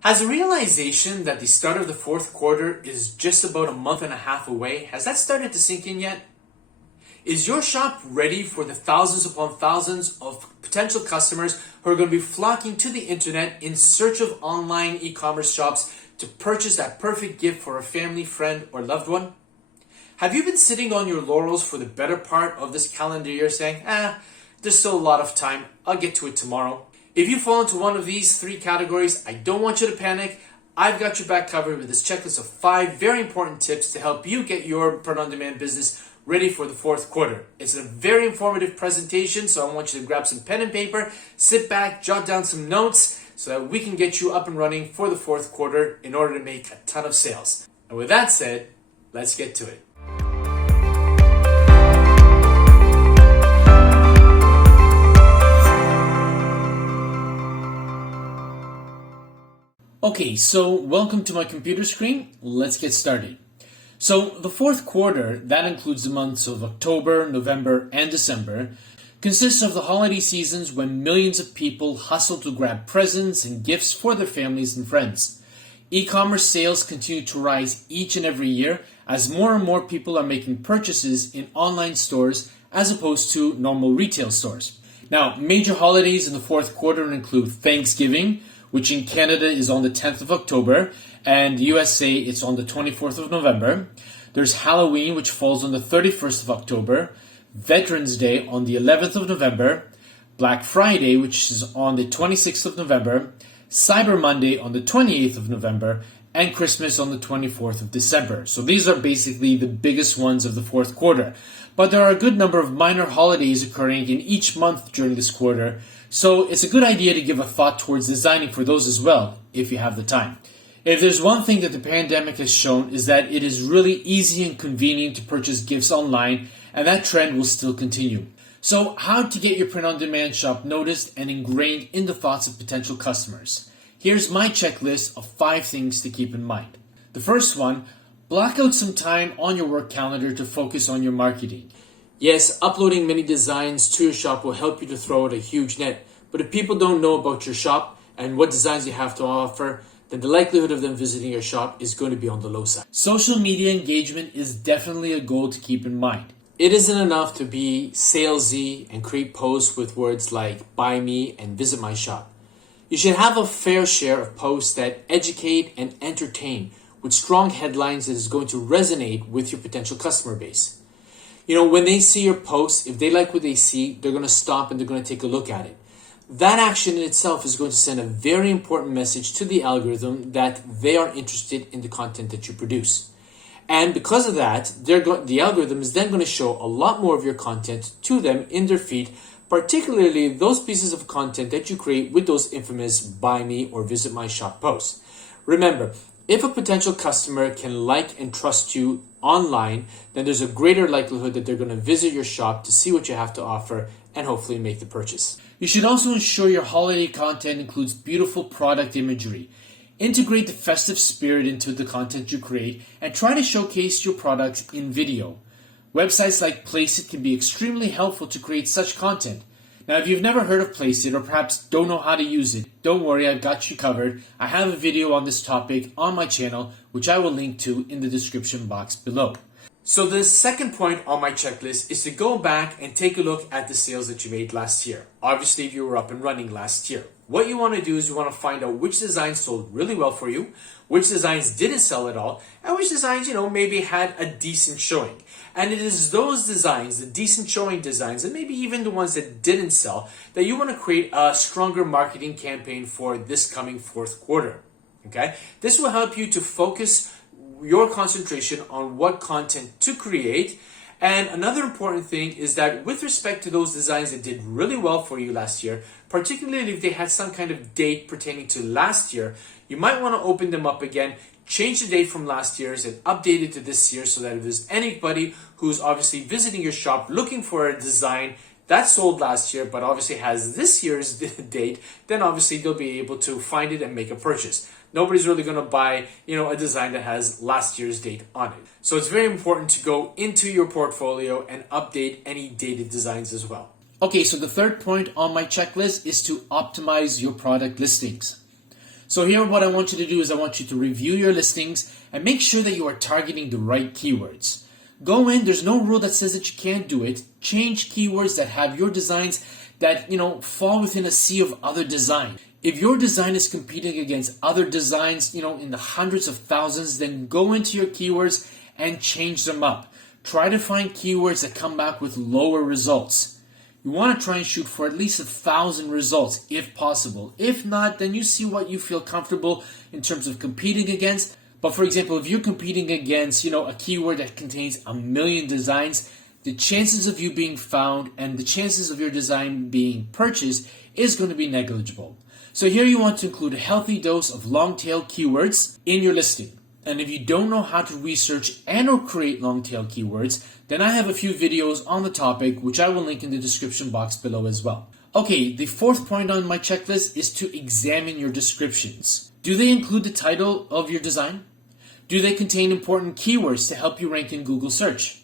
Has the realization that the start of the fourth quarter is just about a month and a half away, has that started to sink in yet? Is your shop ready for the thousands upon thousands of potential customers who are going to be flocking to the internet in search of online e-commerce shops to purchase that perfect gift for a family, friend, or loved one? Have you been sitting on your laurels for the better part of this calendar year saying, there's still a lot of time, I'll get to it tomorrow? If you fall into one of these three categories, I don't want you to panic. I've got your back covered with this checklist of 5 very important tips to help you get your print-on-demand business ready for the fourth quarter. It's a very informative presentation, so I want you to grab some pen and paper, sit back, jot down some notes, so that we can get you up and running for the fourth quarter in order to make a ton of sales. And with that said, let's get to it. Okay, so welcome to my computer screen. Let's get started. So the fourth quarter, that includes the months of October, November, and December, consists of the holiday seasons when millions of people hustle to grab presents and gifts for their families and friends. E-commerce sales continue to rise each and every year as more and more people are making purchases in online stores as opposed to normal retail stores. Now, major holidays in the fourth quarter include Thanksgiving, which in Canada is on the 10th of October, and USA it's on the 24th of November. There's Halloween, which falls on the 31st of October, Veterans Day on the 11th of November, Black Friday, which is on the 26th of November, Cyber Monday on the 28th of November, and Christmas on the 24th of December. So these are basically the biggest ones of the fourth quarter. But there are a good number of minor holidays occurring in each month during this quarter, so it's a good idea to give a thought towards designing for those as well, if you have the time. If there's one thing that the pandemic has shown is that it is really easy and convenient to purchase gifts online, and that trend will still continue. So how to get your print-on-demand shop noticed and ingrained in the thoughts of potential customers. Here's my checklist of 5 things to keep in mind. The first one, block out some time on your work calendar to focus on your marketing. Yes, uploading many designs to your shop will help you to throw out a huge net, but if people don't know about your shop and what designs you have to offer, then the likelihood of them visiting your shop is going to be on the low side. Social media engagement is definitely a goal to keep in mind. It isn't enough to be salesy and create posts with words like buy me and visit my shop. You should have a fair share of posts that educate and entertain with strong headlines that is going to resonate with your potential customer base. You know, when they see your posts, if they like what they see, they're going to stop and they're going to take a look at it. That action in itself is going to send a very important message to the algorithm that they are interested in the content that you produce. And because of that, the algorithm is then going to show a lot more of your content to them in their feed, particularly those pieces of content that you create with those infamous buy me or visit my shop posts. Remember, if a potential customer can like and trust you online, then there's a greater likelihood that they're going to visit your shop to see what you have to offer and hopefully make the purchase. You should also ensure your holiday content includes beautiful product imagery. Integrate the festive spirit into the content you create and try to showcase your products in video. Websites like Placeit can be extremely helpful to create such content. Now, if you've never heard of Placeit or perhaps don't know how to use it, don't worry, I've got you covered. I have a video on this topic on my channel, which I will link to in the description box below. So the second point on my checklist is to go back and take a look at the sales that you made last year. Obviously, if you were up and running last year. What you want to do is you want to find out which designs sold really well for you, which designs didn't sell at all, and which designs, maybe had a decent showing. And it is those designs, the decent showing designs, and maybe even the ones that didn't sell, that you want to create a stronger marketing campaign for this coming fourth quarter. Okay? This will help you to focus your concentration on what content to create. And another important thing is that with respect to those designs that did really well for you last year, particularly if they had some kind of date pertaining to last year, you might want to open them up again, change the date from last year's and update it to this year so that if there's anybody who's obviously visiting your shop looking for a design that sold last year but obviously has this year's date, then obviously they'll be able to find it and make a purchase. Nobody's really going to buy, a design that has last year's date on it. So it's very important to go into your portfolio and update any dated designs as well. Okay, so the third point on my checklist is to optimize your product listings. So here what I want you to do is I want you to review your listings and make sure that you are targeting the right keywords. Go in, there's no rule that says that you can't do it. Change keywords that have your designs that, fall within a sea of other designs. If your design is competing against other designs, in the hundreds of thousands, then go into your keywords and change them up. Try to find keywords that come back with lower results. You want to try and shoot for at least 1,000 results if possible. If not, then you see what you feel comfortable in terms of competing against. But for example, if you're competing against, a keyword that contains 1 million designs, the chances of you being found and the chances of your design being purchased is going to be negligible. So here you want to include a healthy dose of long-tail keywords in your listing. And if you don't know how to research and or create long-tail keywords, then I have a few videos on the topic, which I will link in the description box below as well. Okay, the fourth point on my checklist is to examine your descriptions. Do they include the title of your design? Do they contain important keywords to help you rank in Google search?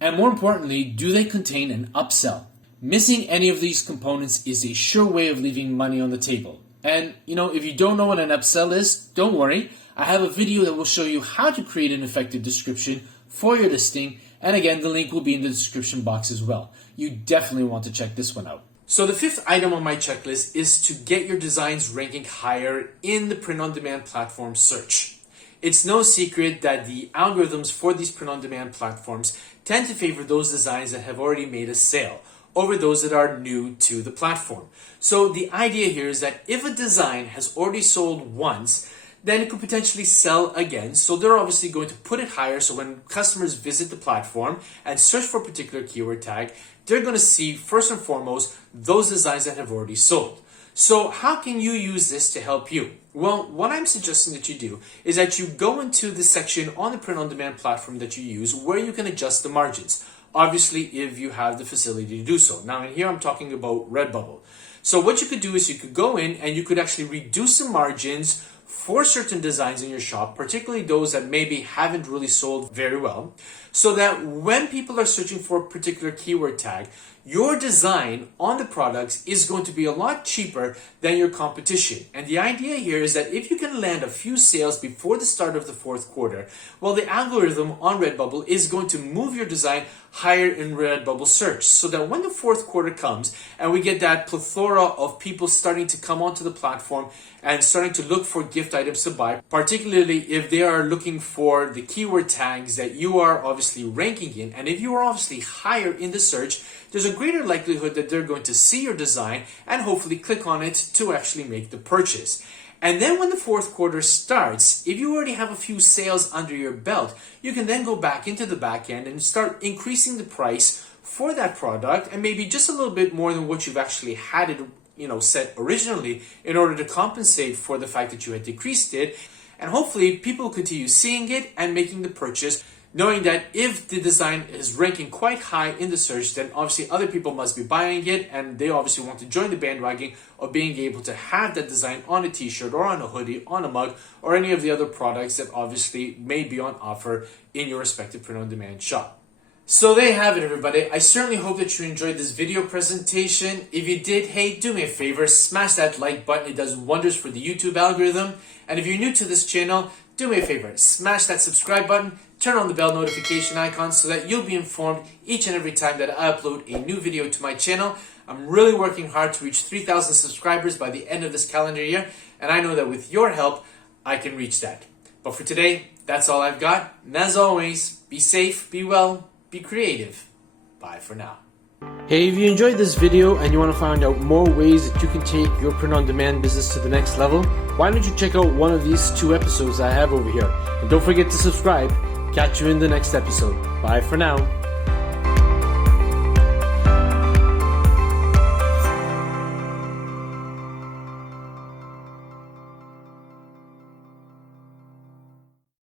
And more importantly, do they contain an upsell? Missing any of these components is a sure way of leaving money on the table. And, if you don't know what an upsell is, don't worry. I have a video that will show you how to create an effective description for your listing. And again, the link will be in the description box as well. You definitely want to check this one out. So the fifth item on my checklist is to get your designs ranking higher in the print-on-demand platform search. It's no secret that the algorithms for these print-on-demand platforms tend to favor those designs that have already made a sale over those that are new to the platform. So the idea here is that if a design has already sold once, then it could potentially sell again. So they're obviously going to put it higher. So when customers visit the platform and search for a particular keyword tag, they're going to see first and foremost those designs that have already sold. So how can you use this to help you? Well, what I'm suggesting that you do is that you go into the section on the print-on-demand platform that you use where you can adjust the margins. Obviously, if you have the facility to do so. Now, in here, I'm talking about Redbubble. So what you could do is you could go in and you could actually reduce the margins for certain designs in your shop, particularly those that maybe haven't really sold very well, so that when people are searching for a particular keyword tag, your design on the products is going to be a lot cheaper than your competition. And the idea here is that if you can land a few sales before the start of the fourth quarter, well, the algorithm on Redbubble is going to move your design higher in Redbubble search, so that when the fourth quarter comes and we get that plethora of people starting to come onto the platform and starting to look for gift items to buy, particularly if they are looking for the keyword tags that you are obviously ranking in, and if you are obviously higher in the search, there's a greater likelihood that they're going to see your design and hopefully click on it to actually make the purchase. And then when the fourth quarter starts, if you already have a few sales under your belt, you can then go back into the back end and start increasing the price for that product, and maybe just a little bit more than what you've actually had it set originally, in order to compensate for the fact that you had decreased it. And hopefully people continue seeing it and making the purchase, knowing that if the design is ranking quite high in the search, then obviously other people must be buying it, and they obviously want to join the bandwagon of being able to have that design on a t-shirt or on a hoodie, on a mug, or any of the other products that obviously may be on offer in your respective print-on-demand shop. So there you have it, everybody. I certainly hope that you enjoyed this video presentation. If you did, hey, do me a favor, smash that like button. It does wonders for the YouTube algorithm. And if you're new to this channel, do me a favor, smash that subscribe button, turn on the bell notification icon so that you'll be informed each and every time that I upload a new video to my channel. I'm really working hard to reach 3,000 subscribers by the end of this calendar year, and I know that with your help, I can reach that. But for today, that's all I've got. And as always, be safe, be well, be creative. Bye for now. Hey, if you enjoyed this video and you want to find out more ways that you can take your print-on-demand business to the next level, why don't you check out one of these 2 episodes I have over here. And don't forget to subscribe. Catch you in the next episode. Bye for now.